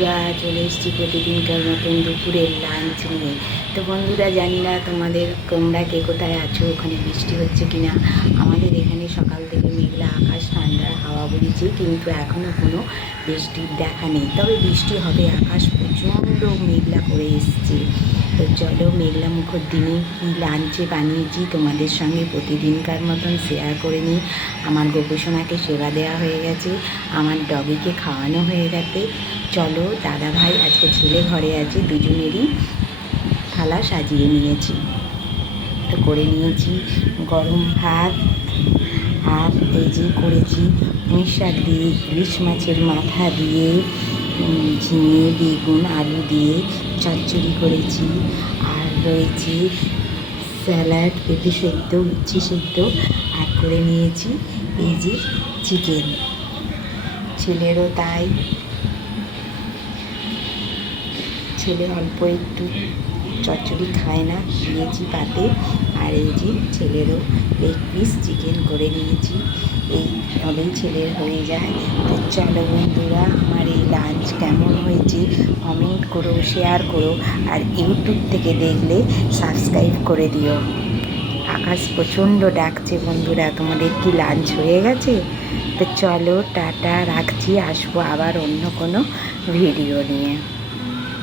বন্ধুরা, চলে এসেছি প্রতিদিনকার মতন দুপুরের লাঞ্চ নিয়ে। তো বন্ধুরা, জানি না তোমরা কে কোথায় আছো, ওখানে বৃষ্টি হচ্ছে কিনা। আমাদের এখানে সকাল থেকে মেঘলা আকাশ, ঠান্ডার হাওয়া বইছে, কিন্তু এখনও কোনো বৃষ্টির দেখা নেই। তবে বৃষ্টি হবে, আকাশ প্রচণ্ড মেঘলা করে এসছে। তো চলো, মেঘলা মুখর দিনে কী লাঞ্চে বানিয়েছি তোমাদের সঙ্গে প্রতিদিনকার মতন শেয়ার করে নিই। আমার গোপোষণাকে সেবা দেওয়া হয়ে গেছে, আমার ডগিকে খাওয়ানো হয়ে গেছে। চলো, দাদা ভাই আজকে ছেলে ঘরে আছে, দুজনেরই থালা সাজিয়ে নিয়েছি। তো করে নিয়েছি গরম ভাত, আর এই যে করেছি পুঁই শাক দিয়ে, ইলিশ মাছের মাথা দিয়ে, ঝিঙে, বেগুন, আলু দিয়ে চচ্চড়ি করেছি। আর রয়েছে স্যালাড, পেঁপে সেদ্ধ, উচ্ছে সেদ্ধ, আর করে নিয়েছি এই যে চিকেন। ছেলেরও তাই, ছেলে অল্প একটু চচ্চড়ি খায় না, দিয়েছি পাতে। আর এই যে ছেলেরও লেগ পিস চিকেন করে নিয়েছি, এই হলেই ছেলের হয়ে যায়। তো চলো বন্ধুরা, আমার এই লাঞ্চ কেমন হয়েছে কমেন্ট করো, শেয়ার করো, আর ইউটিউব থেকে দেখলে সাবস্ক্রাইব করে দিও। আকাশ প্রচণ্ড ডাকছে বন্ধুরা, তোমাদের কি লাঞ্চ হয়ে গেছে? তো চলো, টাটা, রাখছি, আসবো আবার অন্য কোনো ভিডিও নিয়ে।